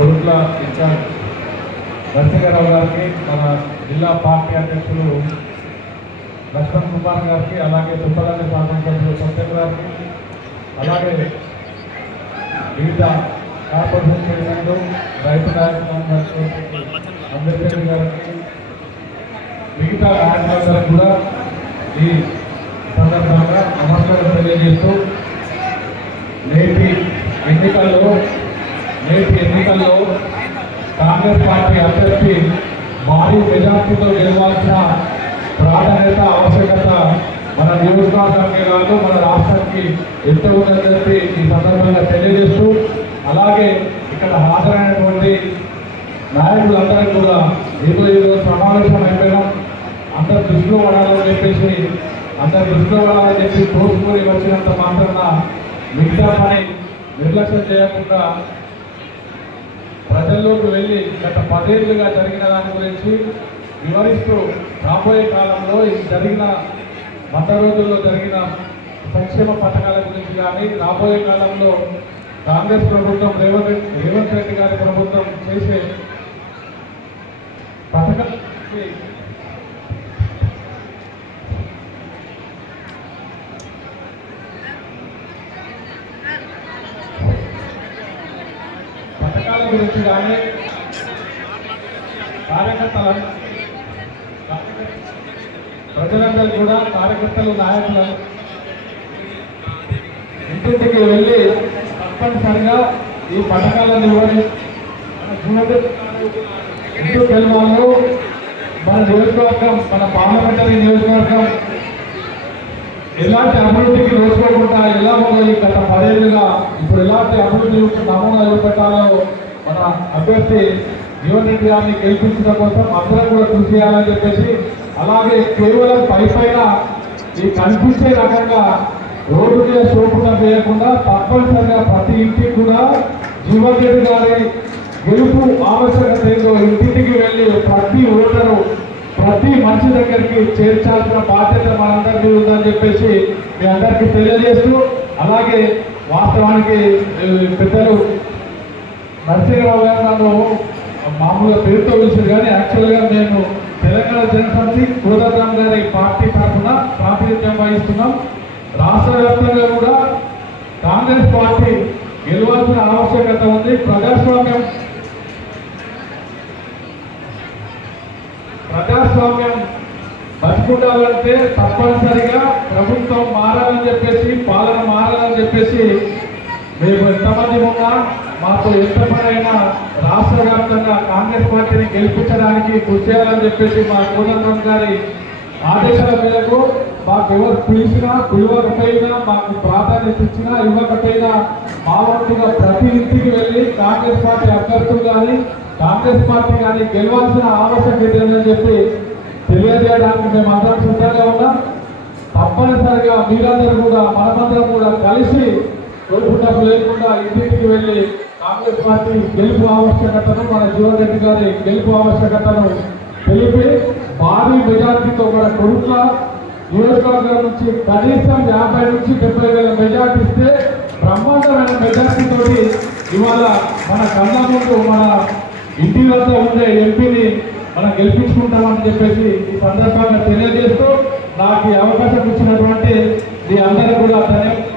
కొడుకుల ఇన్ఛార్జ్ నరసింహారావు గారికి మన జిల్లా పార్టీ అధ్యక్షులు లక్ష్మణ్ కుమార్ గారికి అలాగే తుప్పలల్లి శాసనసభ్యులు సత్యం గారికి అలాగే వివిధ కార్పొరేషన్ చైర్మన్లు రైతు నాయకులు అంబేద్కర్ గారికి మిగతా నాయకులందరూ కూడా ఈ సందర్భంగా నమస్కారం తెలియజేస్తూ నేటి ఎన్నికల్లో నేటి ఎన్నికల్లో కాంగ్రెస్ పార్టీ అభ్యర్థి భారీ మెజార్టీతో గెలవాల్సిన ప్రాధాన్యత ఆవశ్యకత మన నియోజకవర్గానికి కాదు మన రాష్ట్రానికి ఎంత ఉందని చెప్పి ఈ సందర్భంగా తెలియజేస్తూ అలాగే ఇక్కడ హాజరైనటువంటి నాయకులందరూ కూడా ఏదో ఏదో సమావేశం అయిపోయినాం అందరు దృష్టిలో పడాలని చెప్పేసి అందరు దృష్టిలో పడాలని చెప్పి తోసుకొని వచ్చినంత మాత్రాన మిగతా పని నిర్లక్ష్యం చేయకుండా ప్రజల్లోకి వెళ్ళి గత పదేళ్ళుగా జరిగిన దాని గురించి వివరిస్తూ రాబోయే కాలంలో జరిగిన వంద రోజుల్లో జరిగిన సంక్షేమ పథకాల గురించి కానీ రాబోయే కాలంలో కాంగ్రెస్ ప్రభుత్వం రేవంత్ రేవంత్ రెడ్డి గారి ప్రభుత్వం చేసే పథకాల గురించి పథకాల గురించి కానీ కార్యకర్తల ప్రజలందరూ కూడా కార్యకర్తలు నాయకులను ఇంటింటికి వెళ్ళి తప్పనిసరిగా ఈ పథకాలను ఇవ్వని ఇంటూ తెలుగు మన నియోజకవర్గం మన పార్లమెంటరీ నియోజకవర్గం ఎలాంటి అభివృద్ధికి నోచుకోకుండా ఎలా ఉందో గత పదేళ్ళుగా ఇప్పుడు ఎలాంటి అభివృద్ధి యొక్క నమూనా మన అభ్యర్థి జీవన్ రెడ్డి గారిని గెలిపించడం కోసం అందరం కూడా కృషి చేయాలని చెప్పేసి అలాగే కేవలం పై పైన ఈ కనిపించే రకంగా రోడ్డు మీద చూపుగా వేయకుండా తప్పనిసరిగా ప్రతి ఇంటికి కూడా జీవన్ రెడ్డి గారి గెలుపు ఆవశ్యకత ఏందో ఇంటింటికి వెళ్ళి ప్రతి ఓటరు ప్రతి మనిషి దగ్గరికి చేర్చాల్సిన బాధ్యత మనందరికీ ఉందని చెప్పేసి మీ అందరికీ తెలియజేస్తూ అలాగే వాస్తవానికి పెద్దలు నరసింహరావు గారు నన్ను మామూలుగా పేరుతో పిలిచారు కానీ యాక్చువల్గా నేను తెలంగాణ జనసమితి కోదండరామ్ గారి పార్టీ తరఫున ప్రాతినిధ్యం వహిస్తున్నాం. రాష్ట్ర వ్యాప్తంగా కూడా కాంగ్రెస్ పార్టీ గెలవాల్సిన ఆవశ్యకత ఉంది. ప్రజాస్వామ్యం ప్రజాస్వామ్యం బతుకుండాలంటే తప్పనిసరిగా ప్రభుత్వం మారాలని చెప్పేసి పాలన మారాలని చెప్పేసి మేము ఎంతమంది ఉన్నా మాకు ఎంత పనైనా రాష్ట్ర వ్యాప్తంగా కాంగ్రెస్ పార్టీని గెలిపించడానికి కృషి చేయాలని చెప్పేసి మా కోదండం గారి ఆదేశాల మేరకు మాకు ఎవరు పిలిచినా పిలవకపోయినా మాకు ప్రాధాన్యత ఇచ్చినా ఇవ్వకపోయినా మా వంతుగా ప్రతి ఇంటికి వెళ్ళి కాంగ్రెస్ పార్టీ అభ్యర్థులు కానీ కాంగ్రెస్ పార్టీ కానీ గెలవాల్సిన ఆవశ్యకత ఏంటని చెప్పి తెలియజేయడానికి మేము అందరం సిద్ధంగా ఉన్నాం. తప్పనిసరిగా మీరందరూ కూడా మనమందరం కూడా కలిసి తోడుకుంటూ లేకుండా ఇంటింటికి వెళ్ళి కాంగ్రెస్ పార్టీ గెలుపు ఆవశ్యకతను మన జీవన్ రెడ్డి గారి గెలుపు ఆవశ్యకతను తెలిపి భారీ మెజార్టీతో మన కొడుకుల నియోజకవర్గం నుంచి కనీసం యాభై నుంచి డెబ్బై వేల మెజార్టీ ఇస్తే బ్రహ్మాండమైన మెజార్టీ ఇవాళ మన కళ్ళ ముందు మన ఇంటి వద్ద ఉండే ఎంపీని మనం గెలిపించుకుంటామని చెప్పేసి ఈ సందర్భంగా తెలియజేస్తూ నాకు ఈ అవకాశం ఇచ్చినటువంటి మీ అందరూ కూడా ధన్యవాదాలు.